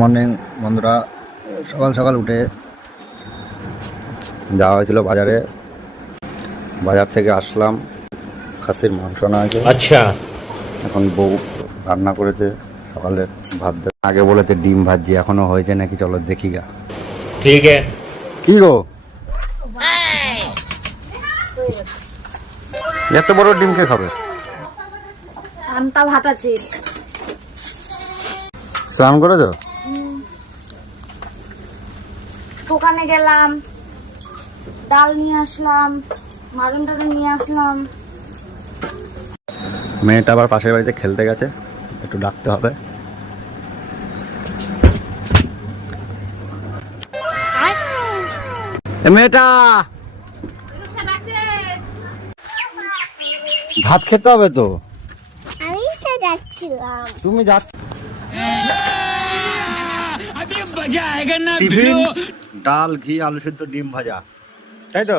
Morning বন্ধুরা, সকাল সকাল উঠে যাওয়া হয়েছিল বাজারে। বাজার থেকে আসলাম, খাসির মাংস না আছে। আচ্ছা, এখন বউ রান্না করেছে সকালে ভাত। আগে বলেতে ডিম ভাজি, এখনো হয়েছে নাকি চলো দেখি গা। ঠিক আছে। কি গো, এত বড় ডিম কে খাবে? আনতা ভাত আছে। স্নান করেছো? দোকানে গেলাম, ডাল নিয়ে আসলাম, মাজন টাজন নিয়ে আসলাম। মেয়েটা আবার পাশের বাড়িতে খেলতে গেছে, একটু ডাকতে হবে। মেয়েটা ভাত খেতে হবে তো। আমি তো যাচ্ছিলাম। তুমি যাচ্ছ টিফিন, ডাল, ঘি, আলু সেদ্ধ, ডিম ভাজা, তাই তো?